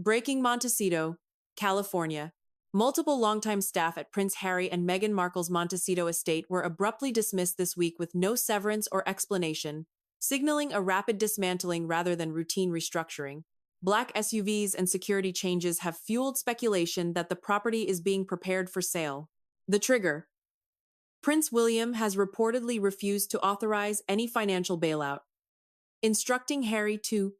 Breaking Montecito, California. Multiple longtime staff at Prince Harry and Meghan Markle's Montecito estate were abruptly dismissed this week with no severance or explanation, signaling a rapid dismantling rather than routine restructuring. Black SUVs and security changes have fueled speculation that the property is being prepared for sale. The trigger. Prince William has reportedly refused to authorize any financial bailout, instructing Harry to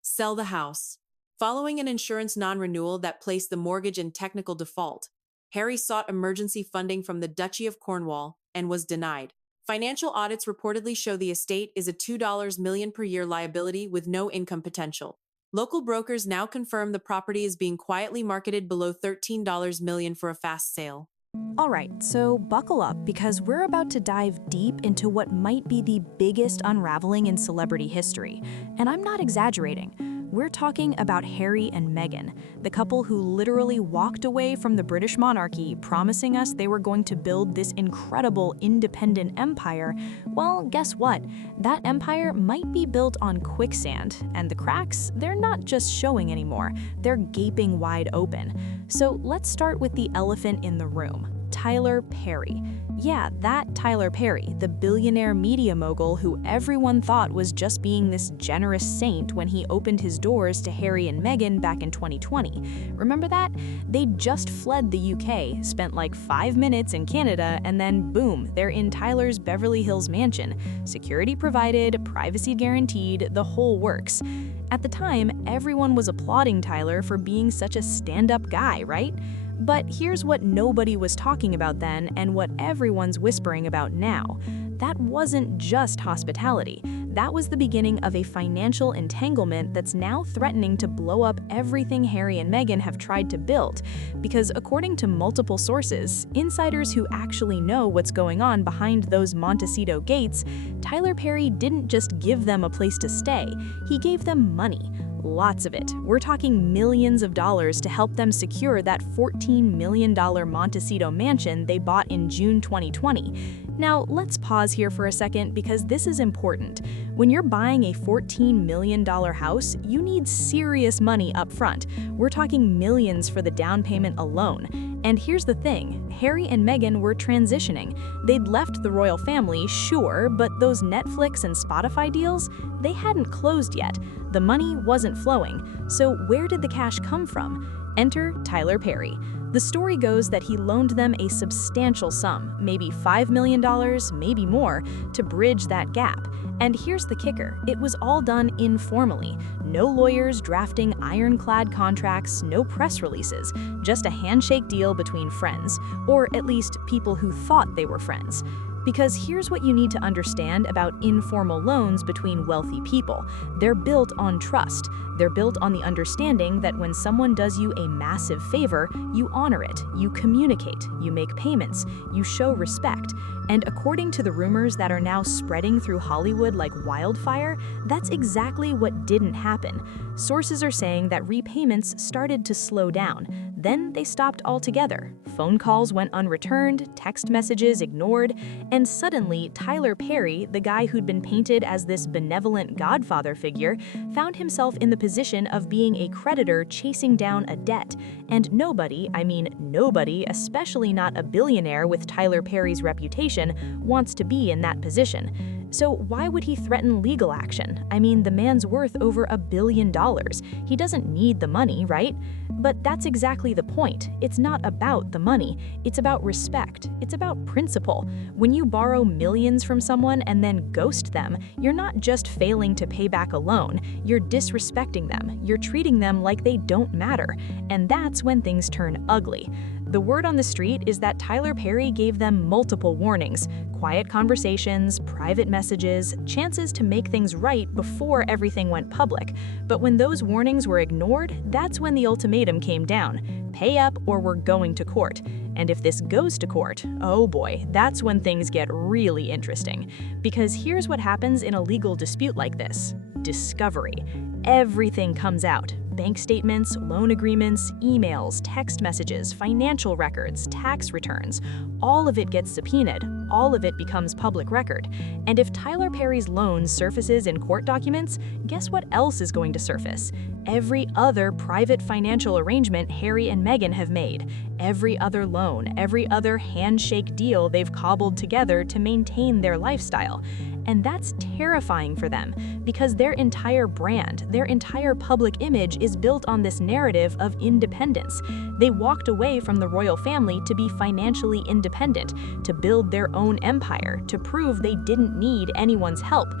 sell the house. Following an insurance non-renewal that placed the mortgage in technical default, Harry sought emergency funding from the Duchy of Cornwall and was denied. Financial audits reportedly show the estate is a $2 million per year liability with no income potential. Local brokers now confirm the property is being quietly marketed below $13 million for a fast sale. All right, so buckle up because we're about to dive deep into what might be the biggest unraveling in celebrity history. And I'm not exaggerating. We're talking about Harry and Meghan, the couple who literally walked away from the British monarchy, promising us they were going to build this incredible independent empire. Well, guess what? That empire might be built on quicksand, and the cracks, they're not just showing anymore, they're gaping wide open. So let's start with the elephant in the room. Tyler Perry. Yeah, that Tyler Perry, the billionaire media mogul who everyone thought was just being this generous saint when he opened his doors to Harry and Meghan back in 2020. Remember that? They just fled the UK, spent like 5 minutes in Canada, and then boom, they're in Tyler's Beverly Hills mansion. Security provided, privacy guaranteed, the whole works. At the time, everyone was applauding Tyler for being such a stand-up guy, right? But here's what nobody was talking about then and what everyone's whispering about now. That wasn't just hospitality. That was the beginning of a financial entanglement that's now threatening to blow up everything Harry and Meghan have tried to build. Because according to multiple sources, insiders who actually know what's going on behind those Montecito gates, Tyler Perry didn't just give them a place to stay, he gave them money. Lots of it. We're talking millions of dollars to help them secure that $14 million Montecito mansion they bought in June 2020. Now, let's pause here for a second because this is important. When you're buying a $14 million house, you need serious money up front. We're talking millions for the down payment alone. And here's the thing, Harry and Meghan were transitioning. They'd left the royal family, sure, but those Netflix and Spotify deals, they hadn't closed yet. The money wasn't flowing. So where did the cash come from? Enter Tyler Perry. The story goes that he loaned them a substantial sum, maybe $5 million, maybe more, to bridge that gap. And here's the kicker, it was all done informally. No lawyers drafting ironclad contracts, no press releases, just a handshake deal between friends, or at least people who thought they were friends. Because here's what you need to understand about informal loans between wealthy people. They're built on trust. They're built on the understanding that when someone does you a massive favor, you honor it, you communicate, you make payments, you show respect. And according to the rumors that are now spreading through Hollywood like wildfire, that's exactly what didn't happen. Sources are saying that repayments started to slow down. Then they stopped altogether. Phone calls went unreturned, text messages ignored, and suddenly Tyler Perry, the guy who'd been painted as this benevolent godfather figure, found himself in the position of being a creditor chasing down a debt. And nobody, I mean nobody, especially not a billionaire with Tyler Perry's reputation, wants to be in that position. So why would he threaten legal action? I mean, the man's worth over $1 billion. He doesn't need the money, right? But that's exactly the point. It's not about the money. It's about respect. It's about principle. When you borrow millions from someone and then ghost them, you're not just failing to pay back a loan. You're disrespecting them. You're treating them like they don't matter. And that's when things turn ugly. The word on the street is that Tyler Perry gave them multiple warnings, quiet conversations, private messages, chances to make things right before everything went public. But when those warnings were ignored, that's when the ultimatum came down. Pay up or we're going to court. And if this goes to court, oh boy, that's when things get really interesting. Because here's what happens in a legal dispute like this. Discovery. Everything comes out. Bank statements, loan agreements, emails, text messages, financial records, tax returns. All of it gets subpoenaed. all of it becomes public record. And if Tyler Perry's loan surfaces in court documents, guess what else is going to surface? Every other private financial arrangement Harry and Meghan have made, every other loan, every other handshake deal they've cobbled together to maintain their lifestyle. And that's terrifying for them, because their entire brand, their entire public image is built on this narrative of independence. They walked away from the royal family to be financially independent, to build their own empire, to prove they didn't need anyone's help.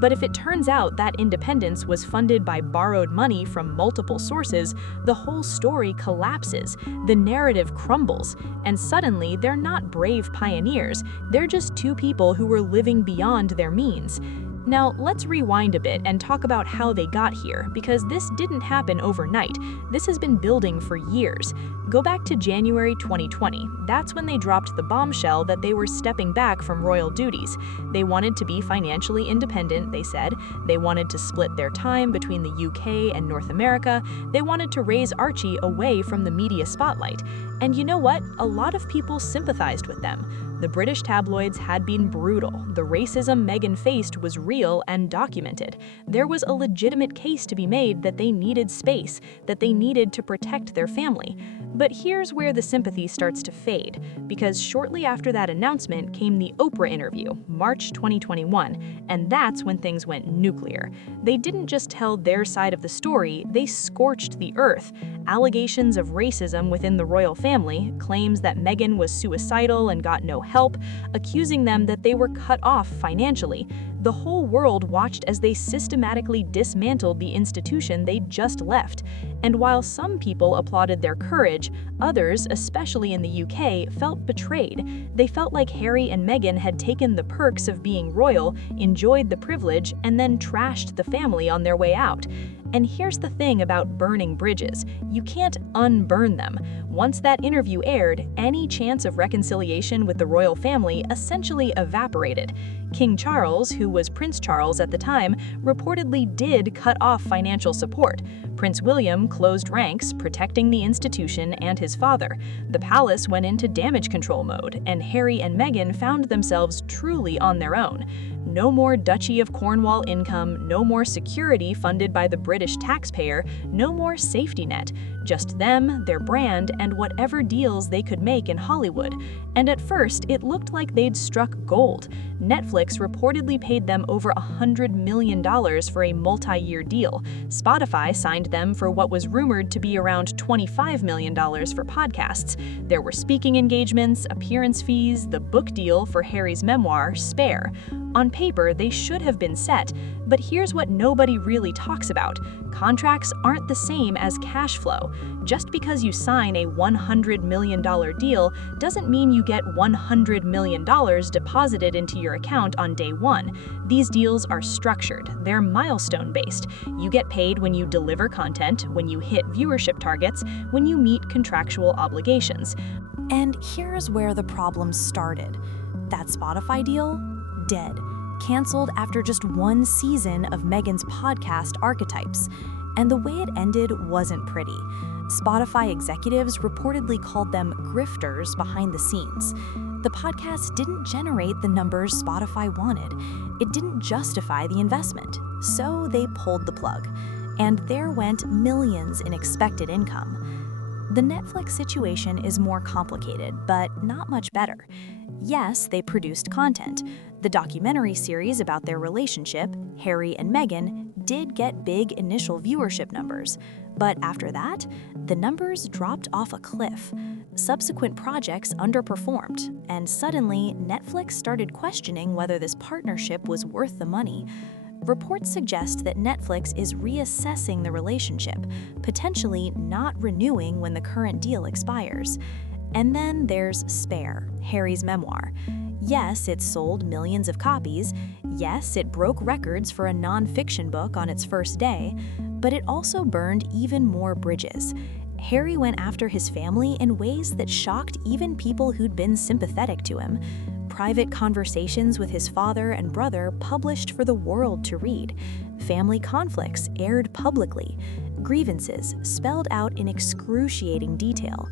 But if it turns out that independence was funded by borrowed money from multiple sources, the whole story collapses, the narrative crumbles, and suddenly they're not brave pioneers, they're just two people who were living beyond their means. Now, let's rewind a bit and talk about how they got here, because this didn't happen overnight. This has been building for years. Go back to January 2020. That's when they dropped the bombshell that they were stepping back from royal duties. They wanted to be financially independent, they said. They wanted to split their time between the UK and North America. They wanted to raise Archie away from the media spotlight. And you know what? A lot of people sympathized with them. The British tabloids had been brutal. The racism Meghan faced was real and documented. There was a legitimate case to be made that they needed space, that they needed to protect their family. But here's where the sympathy starts to fade, because shortly after that announcement came the Oprah interview, March 2021, and that's when things went nuclear. They didn't just tell their side of the story, they scorched the earth. Allegations of racism within the royal family, claims that Meghan was suicidal and got no help, accusing them that they were cut off financially. The whole world watched as they systematically dismantled the institution they just left. And while some people applauded their courage, others, especially in the UK, felt betrayed. They felt like Harry and Meghan had taken the perks of being royal, enjoyed the privilege, and then trashed the family on their way out. And here's the thing about burning bridges. You can't unburn them. Once that interview aired, any chance of reconciliation with the royal family essentially evaporated. King Charles, who was Prince Charles at the time, reportedly did cut off financial support. Prince William closed ranks, protecting the institution and his father. The palace went into damage control mode, and Harry and Meghan found themselves truly on their own. No more Duchy of Cornwall income, no more security funded by the British taxpayer, no more safety net. Just them, their brand, and whatever deals they could make in Hollywood. And at first, it looked like they'd struck gold. Netflix reportedly paid them over $100 million for a multi-year deal. Spotify signed them for what was rumored to be around $25 million for podcasts. There were speaking engagements, appearance fees, the book deal for Harry's memoir, Spare. On paper, they should have been set, but here's what nobody really talks about. Contracts aren't the same as cash flow. Just because you sign a $100 million deal doesn't mean you get $100 million deposited into your account on day one. These deals are structured. They're milestone-based. You get paid when you deliver content, when you hit viewership targets, when you meet contractual obligations. And here's where the problem started. That Spotify deal? Dead. Canceled after just one season of Meghan's podcast Archetypes. And the way it ended wasn't pretty. Spotify executives reportedly called them grifters behind the scenes. The podcast didn't generate the numbers Spotify wanted. It didn't justify the investment. So they pulled the plug. And there went millions in expected income. The Netflix situation is more complicated, but not much better. Yes, they produced content. The documentary series about their relationship, Harry and Meghan, did get big initial viewership numbers. But after that, the numbers dropped off a cliff. Subsequent projects underperformed, and suddenly Netflix started questioning whether this partnership was worth the money. Reports suggest that Netflix is reassessing the relationship, potentially not renewing when the current deal expires. And then there's Spare, Harry's memoir. Yes, it sold millions of copies. Yes, it broke records for a non-fiction book on its first day. But it also burned even more bridges. Harry went after his family in ways that shocked even people who'd been sympathetic to him. Private conversations with his father and brother published for the world to read. Family conflicts aired publicly. Grievances spelled out in excruciating detail.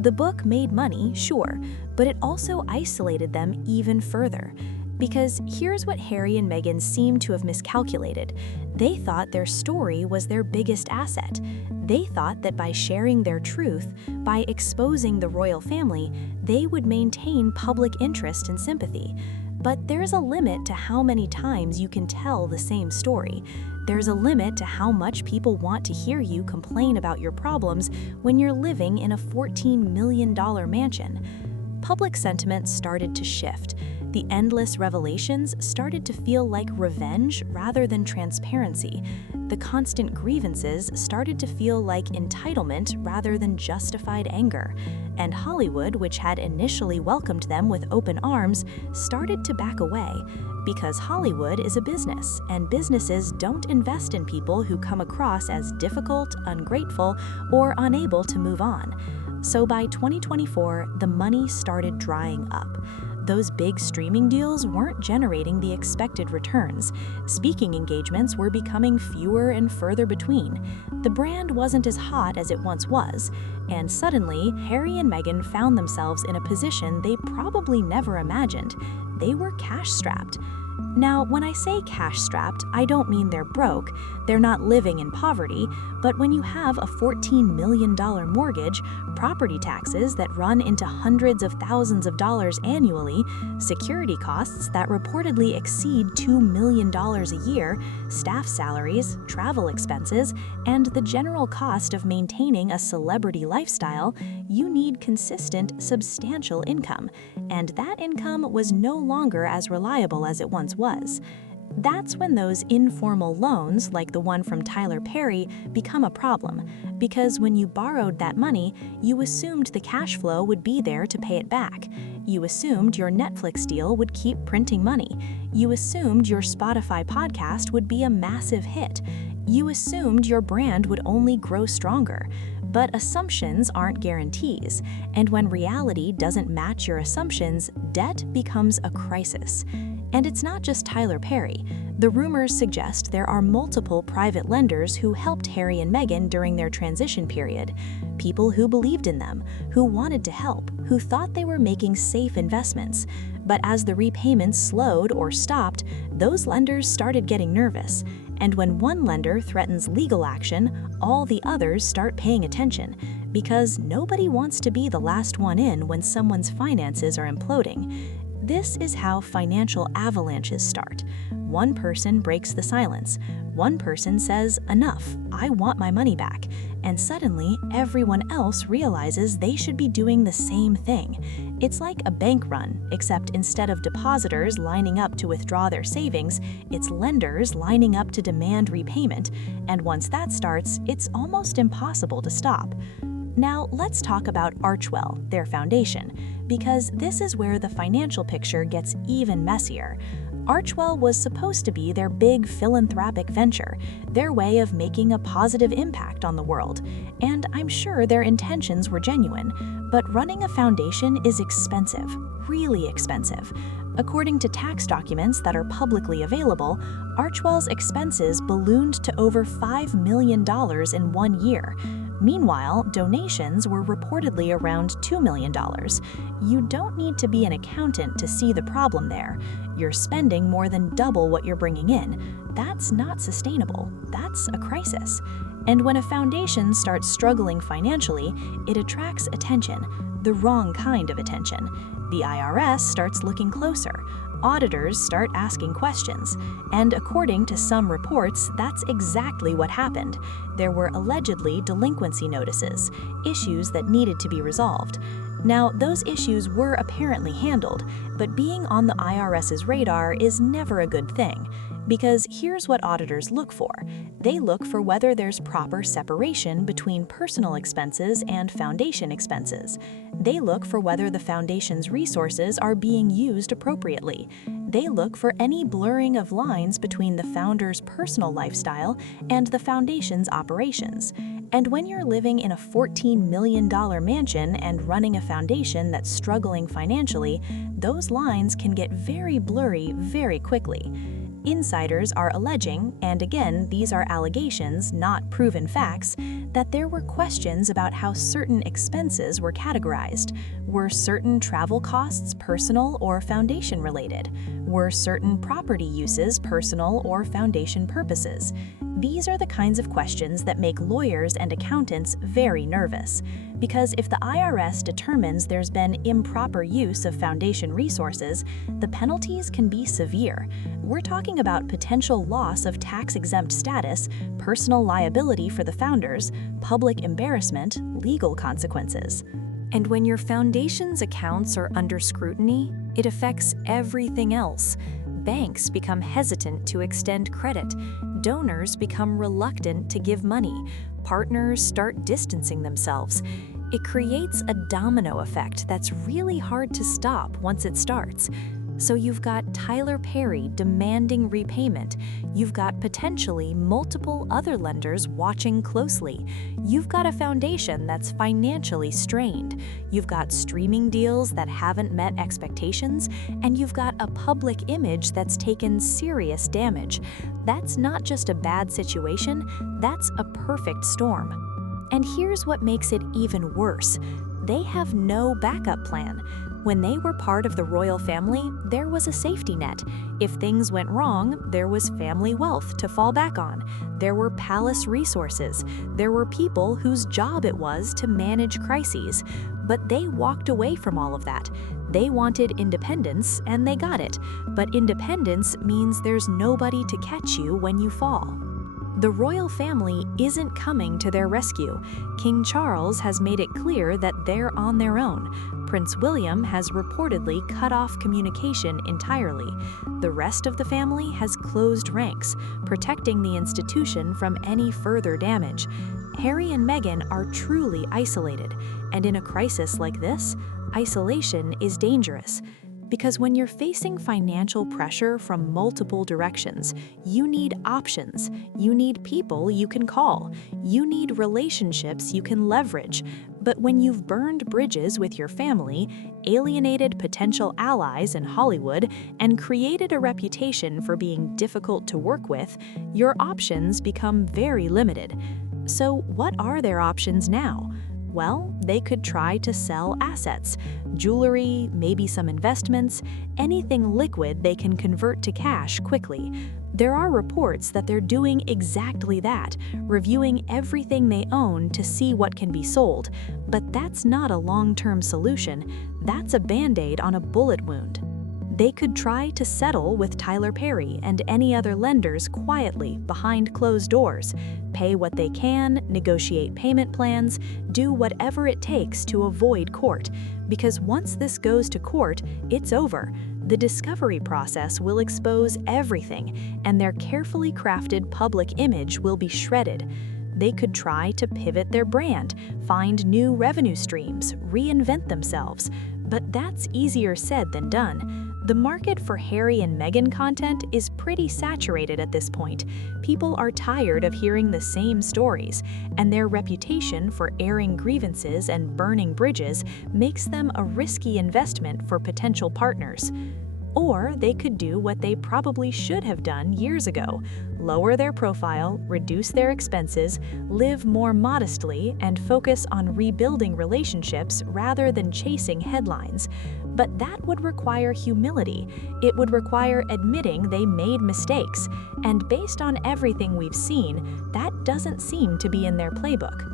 The book made money, sure, but it also isolated them even further. Because here's what Harry and Meghan seem to have miscalculated. They thought their story was their biggest asset. They thought that by sharing their truth, by exposing the royal family, they would maintain public interest and sympathy. But there's a limit to how many times you can tell the same story. There's a limit to how much people want to hear you complain about your problems when you're living in a $14 million mansion. Public sentiment started to shift. The endless revelations started to feel like revenge rather than transparency. The constant grievances started to feel like entitlement rather than justified anger. And Hollywood, which had initially welcomed them with open arms, started to back away. Because Hollywood is a business, and businesses don't invest in people who come across as difficult, ungrateful, or unable to move on. So by 2024, the money started drying up. Those big streaming deals weren't generating the expected returns. Speaking engagements were becoming fewer and further between. The brand wasn't as hot as it once was. And suddenly, Harry and Meghan found themselves in a position they probably never imagined. They were cash-strapped. Now, when I say cash-strapped, I don't mean they're broke. They're not living in poverty. But when you have a $14 million mortgage, property taxes that run into hundreds of thousands of dollars annually, security costs that reportedly exceed $2 million a year, staff salaries, travel expenses, and the general cost of maintaining a celebrity lifestyle, you need consistent, substantial income. And that income was no longer as reliable as it once was. That's when those informal loans, like the one from Tyler Perry, become a problem. Because when you borrowed that money, you assumed the cash flow would be there to pay it back. You assumed your Netflix deal would keep printing money. You assumed your Spotify podcast would be a massive hit. You assumed your brand would only grow stronger. But assumptions aren't guarantees, and when reality doesn't match your assumptions, debt becomes a crisis. And it's not just Tyler Perry. The rumors suggest there are multiple private lenders who helped Harry and Meghan during their transition period. People who believed in them, who wanted to help, who thought they were making safe investments. But as the repayments slowed or stopped, those lenders started getting nervous. And when one lender threatens legal action, all the others start paying attention, because nobody wants to be the last one in when someone's finances are imploding. This is how financial avalanches start. One person breaks the silence. One person says, "Enough, I want my money back." And suddenly, everyone else realizes they should be doing the same thing. It's like a bank run, except instead of depositors lining up to withdraw their savings, it's lenders lining up to demand repayment. And once that starts, it's almost impossible to stop. Now, let's talk about Archwell, their foundation, because this is where the financial picture gets even messier. Archwell was supposed to be their big philanthropic venture, their way of making a positive impact on the world. And I'm sure their intentions were genuine, but running a foundation is expensive, really expensive. According to tax documents that are publicly available, Archwell's expenses ballooned to over $5 million in 1 year. Meanwhile, donations were reportedly around $2 million. You don't need to be an accountant to see the problem there. You're spending more than double what you're bringing in. That's not sustainable. That's a crisis. And when a foundation starts struggling financially, it attracts attention, the wrong kind of attention. The IRS starts looking closer. Auditors start asking questions. And according to some reports, that's exactly what happened. There were allegedly delinquency notices, issues that needed to be resolved. Now, those issues were apparently handled, but being on the IRS's radar is never a good thing. Because here's what auditors look for. They look for whether there's proper separation between personal expenses and foundation expenses. They look for whether the foundation's resources are being used appropriately. They look for any blurring of lines between the founder's personal lifestyle and the foundation's operations. And when you're living in a $14 million mansion and running a foundation that's struggling financially, those lines can get very blurry very quickly. Insiders are alleging, and again, these are allegations, not proven facts, that there were questions about how certain expenses were categorized. Were certain travel costs personal or foundation related? Were certain property uses personal or foundation purposes? These are the kinds of questions that make lawyers and accountants very nervous. Because if the IRS determines there's been improper use of foundation resources, the penalties can be severe. We're talking about potential loss of tax-exempt status, personal liability for the founders, public embarrassment, legal consequences. And when your foundation's accounts are under scrutiny, it affects everything else. Banks become hesitant to extend credit. Donors become reluctant to give money. Partners start distancing themselves. It creates a domino effect that's really hard to stop once it starts. So you've got Tyler Perry demanding repayment. You've got potentially multiple other lenders watching closely. You've got a foundation that's financially strained. You've got streaming deals that haven't met expectations, and you've got a public image that's taken serious damage. That's not just a bad situation, that's a perfect storm. And here's what makes it even worse. They have no backup plan. When they were part of the royal family, there was a safety net. If things went wrong, there was family wealth to fall back on. There were palace resources. There were people whose job it was to manage crises. But they walked away from all of that. They wanted independence, and they got it. But independence means there's nobody to catch you when you fall. The royal family isn't coming to their rescue. King Charles has made it clear that they're on their own. Prince William has reportedly cut off communication entirely. The rest of the family has closed ranks, protecting the institution from any further damage. Harry and Meghan are truly isolated, and in a crisis like this, isolation is dangerous. Because when you're facing financial pressure from multiple directions, you need options. You need people you can call. You need relationships you can leverage. But when you've burned bridges with your family, alienated potential allies in Hollywood, and created a reputation for being difficult to work with, your options become very limited. So what are their options now? Well, they could try to sell assets, jewelry, maybe some investments, anything liquid they can convert to cash quickly. There are reports that they're doing exactly that, reviewing everything they own to see what can be sold. But that's not a long-term solution. That's a band-aid on a bullet wound. They could try to settle with Tyler Perry and any other lenders quietly behind closed doors, pay what they can, negotiate payment plans, do whatever it takes to avoid court. Because once this goes to court, it's over. The discovery process will expose everything, and their carefully crafted public image will be shredded. They could try to pivot their brand, find new revenue streams, reinvent themselves. But that's easier said than done. The market for Harry and Meghan content is pretty saturated at this point. People are tired of hearing the same stories, and their reputation for airing grievances and burning bridges makes them a risky investment for potential partners. Or they could do what they probably should have done years ago: lower their profile, reduce their expenses, live more modestly, and focus on rebuilding relationships rather than chasing headlines. But that would require humility. It would require admitting they made mistakes. And based on everything we've seen, that doesn't seem to be in their playbook.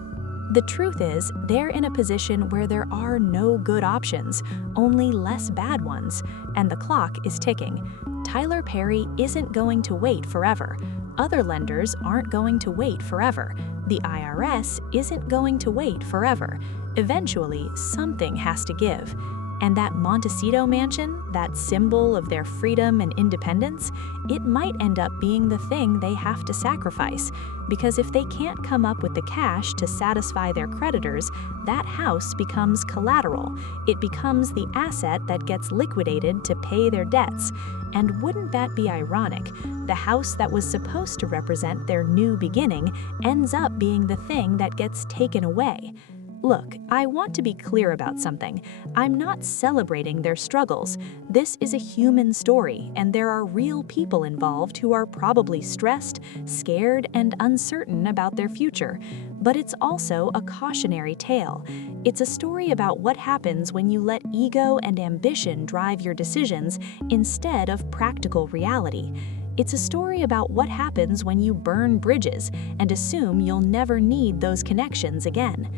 The truth is, they're in a position where there are no good options, only less bad ones, and the clock is ticking. Tyler Perry isn't going to wait forever. Other lenders aren't going to wait forever. The IRS isn't going to wait forever. Eventually, something has to give. And that Montecito mansion, that symbol of their freedom and independence, it might end up being the thing they have to sacrifice. Because if they can't come up with the cash to satisfy their creditors, that house becomes collateral. It becomes the asset that gets liquidated to pay their debts. And wouldn't that be ironic? The house that was supposed to represent their new beginning ends up being the thing that gets taken away. Look, I want to be clear about something. I'm not celebrating their struggles. This is a human story, and there are real people involved who are probably stressed, scared, and uncertain about their future. But it's also a cautionary tale. It's a story about what happens when you let ego and ambition drive your decisions instead of practical reality. It's a story about what happens when you burn bridges and assume you'll never need those connections again.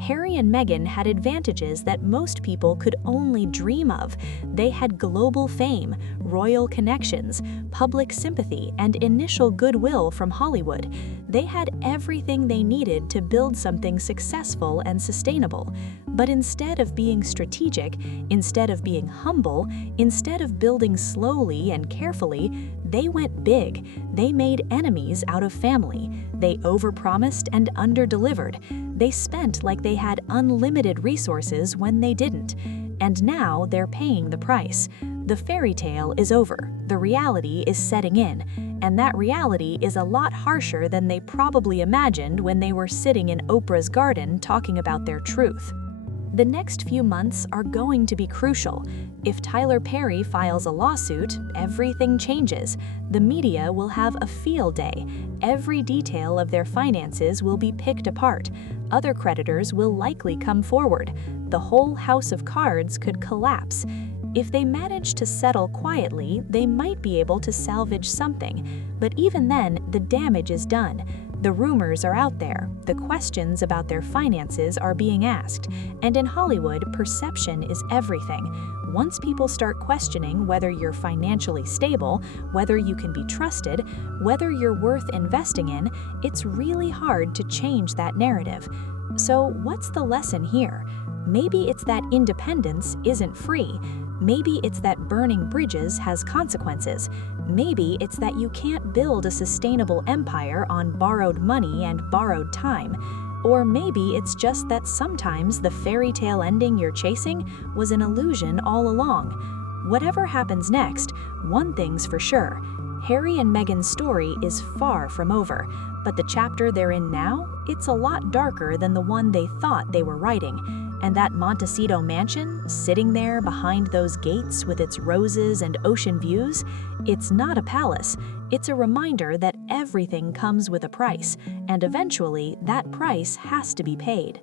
Harry and Meghan had advantages that most people could only dream of. They had global fame, royal connections, public sympathy, and initial goodwill from Hollywood. They had everything they needed to build something successful and sustainable. But instead of being strategic, instead of being humble, instead of building slowly and carefully, they went big. They made enemies out of family. They overpromised and underdelivered. They spent like they had unlimited resources when they didn't. And now they're paying the price. The fairy tale is over. The reality is setting in. And that reality is a lot harsher than they probably imagined when they were sitting in Oprah's garden talking about their truth. The next few months are going to be crucial. If Tyler Perry files a lawsuit, everything changes. The media will have a field day. Every detail of their finances will be picked apart. Other creditors will likely come forward. The whole house of cards could collapse. If they manage to settle quietly, they might be able to salvage something. But even then, the damage is done. The rumors are out there, the questions about their finances are being asked, and in Hollywood, perception is everything. Once people start questioning whether you're financially stable, whether you can be trusted, whether you're worth investing in, it's really hard to change that narrative. So what's the lesson here? Maybe it's that independence isn't free. Maybe it's that burning bridges has consequences. Maybe it's that you can't build a sustainable empire on borrowed money and borrowed time. Or maybe it's just that sometimes the fairy tale ending you're chasing was an illusion all along. Whatever happens next, one thing's for sure. Harry and Meghan's story is far from over, but the chapter they're in now, it's a lot darker than the one they thought they were writing. And that Montecito mansion, sitting there behind those gates with its roses and ocean views, it's not a palace. It's a reminder that everything comes with a price, and eventually that price has to be paid.